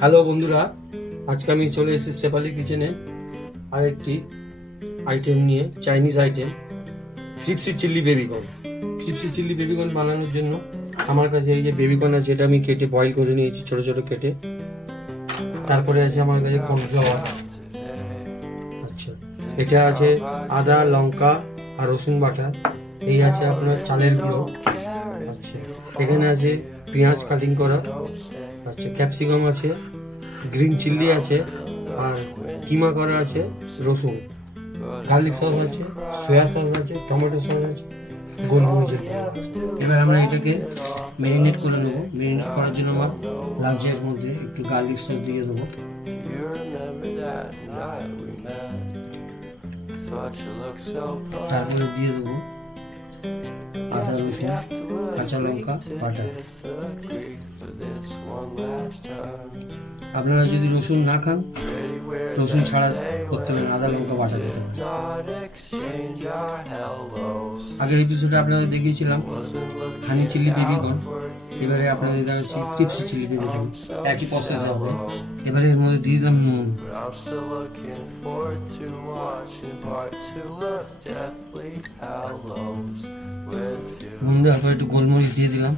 হ্যালো বন্ধুরা, আজকে আমি চলে এসেছি শেফালি কিচেনে আরেকটি আইটেম নিয়ে, চাইনিজ আইটেম ক্রিপসি চিল্লি বেবিকর্ন। ক্রিপসি চিল্লি বেবিকর্ন বানানোর জন্য আমার কাছে এই যে বেবিকর্ন আছে, যেটা আমি কেটে বয়েল করে নিয়েছি ছোট ছোট কেটে। তারপরে আছে আমার কাছে কর্নফ্লাওয়ার, আচ্ছা এটা আছে আদা লঙ্কা আর রসুন বাটা, এই আছে আপনার চালের গুঁড়ো, আচ্ছা এখানে আছে পেঁয়াজ কাটিং করা, আচ্ছা ক্যাপসিকাম আছে, গ্রিন চিল্লি আছে, আর কিমা করা আছে, রসুন, গার্লিক সস আছে, সয়া সস আছে, টমেটো সস আছে, গোলমরিচের গুঁড়ো। এবার আমরা এটাকে ম্যারিনেট করে নেবো। ম্যারিনেট করার জন্য আমার লাগছে এর মধ্যে একটু গার্লিক সস দিয়ে দেবো, তারপরে দিয়ে দেবো আদা রসুন কাঁচা লঙ্কা বাটা। আপনারা যদি রসুন না খান, রসুন ছাড়া করতে পারেন, আদা লঙ্কা বাটা দিতে পারেন। আগের এপিসোডে আপনাদের দেখিয়েছিলাম হানি চিলি বেবিকর্ন, এবারে আপনাদের দেখাচ্ছি ক্রিপসি চিলি বেবিকর্ন, একই প্রসেস হবে। এবারে এর মধ্যে দিয়ে দিলাম নুন, নুন দেওয়ার পর একটু গোলমরিচ দিয়ে দিলাম।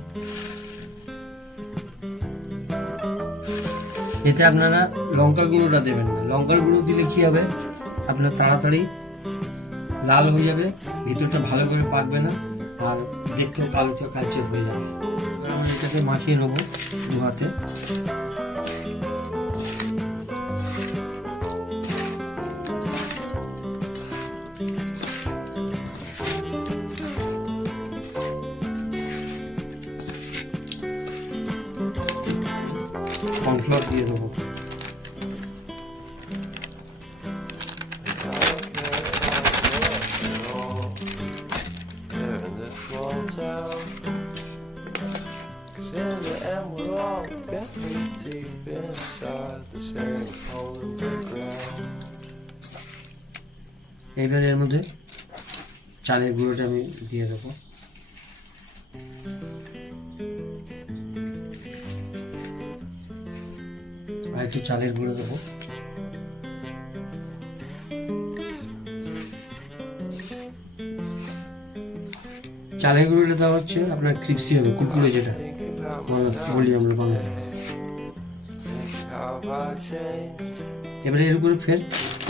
এতে আপনারা লঙ্কার গুঁড়োটা দেবেন না, লঙ্কার গুঁড়ো দিলে কি হবে, আপনার তাড়াতাড়ি লাল হয়ে যাবে, ভিতরটা ভালো করে পাকবে না, আর দেখতেও কালচে হয়ে যাবে। এবার আমরা এটাকে মাখিয়ে নেবো দু হাতে। কর্নফ্লাওয়ার দিয়ে দেবো, এইবারে এর মধ্যে চালের গুঁড়োটা আমি দিয়ে দেবো, আর একটু চালের গুঁড়ো দেবো, চালের গুঁড়োটা দেওয়া হচ্ছে আপনার ক্রিপসি হবে, কুরকুরে যেটা বলি আমরা বাংলা। এবারে এর উপরে ফের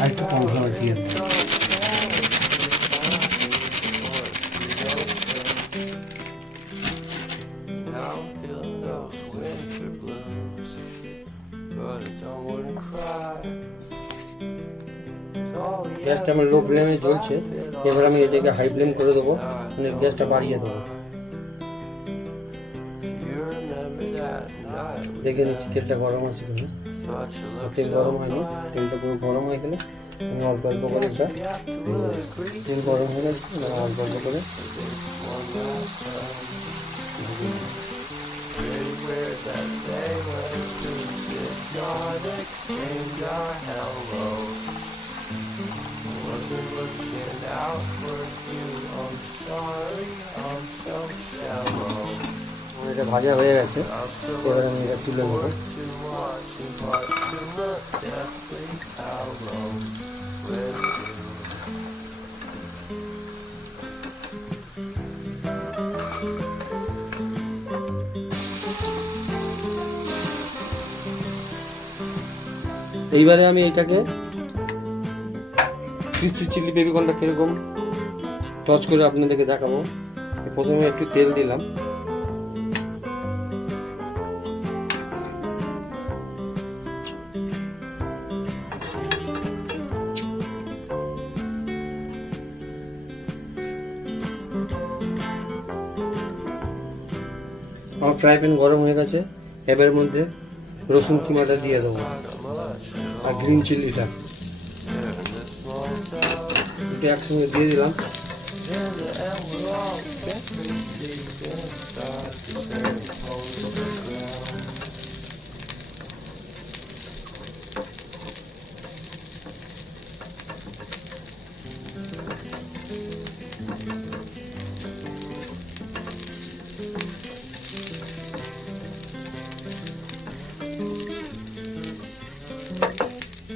আর একটু কর্নফ্লাওয়ার দিয়ে দেবো। গ্যাসটা আমার লো ফ্লেমে জ্বলছে, এবার আমি এটাকে হাই ফ্লেম করে দেবো, মানে গ্যাসটা বাড়িয়ে দেবো। দেখে নিচ্ছি তেলটা গরম আছে কিনা, তেল গরম হয়নি, তেলটা পুরো গরম হয়ে গেলে আমি অল্প অল্প করে এটা তেল গরম হয়ে গেলে অল্প অল্প করে এটা ভাজা হয়ে গেছে, এবার আমি এটা তুলে নেবো। এইবারে আমি এটাকে ক্রিপসি চিলি বেবিকর্নটা কিরকম টস করে আপনাদেরকে দেখাবো। প্রথমে একটু তেল দিলাম, আমার ফ্রাই প্যান গরম হয়ে গেছে, এবার মধ্যে রসুন কিমাটা দিয়ে দেবো আর গ্রিন চিল্লিটা এটা একসঙ্গে দিয়ে দিলাম।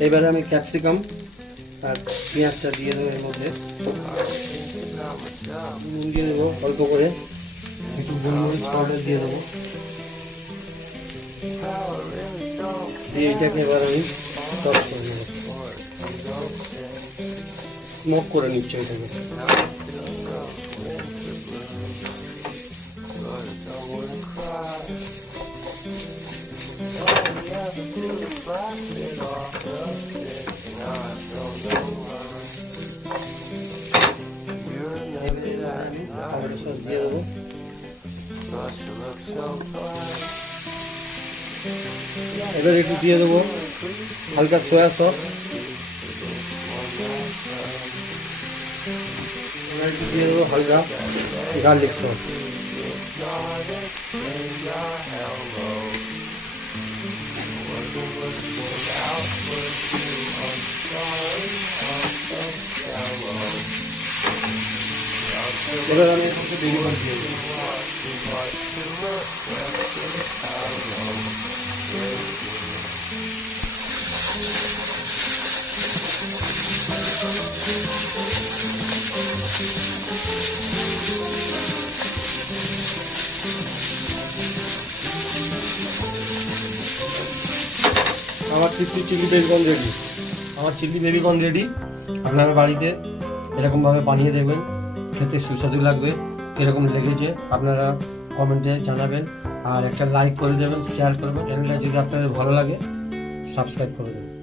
এবারে আমি ক্যাপসিকাম আর পেঁয়াজটা দিয়ে দেবো এর মধ্যে। নুন দিয়ে দেবো অল্প করে, একটু গোলমরিচ পাউডার দিয়ে দেবো, দিয়ে এটাকে এবার আমি টস করে নেবো, স্মোক করে নিচ্ছি এটাকে। দিয়ে দেবো, এবার একটু দিয়ে দেবো হালকা সয়া সস, একটু দিয়ে দেবো হালকা গার্লিক সস। এবার আমি একটু বেগুন দিয়ে দেবো। আমার ক্রিপসি চিলি বেবিকর্ন রেডি। আমার চিলি বেবিকর্ন রেডি। আপনারা বাড়িতে এরকমভাবে বানিয়ে দেবেন, খেতে সুস্বাদু লাগবে। এরকম লেগেছে আপনারা কমেন্টে জানাবেন, আর একটা লাইক করে দেবেন, শেয়ার করবেন। চ্যানেলটা যদি আপনাদের ভালো লাগে সাবস্ক্রাইব করে দেবেন।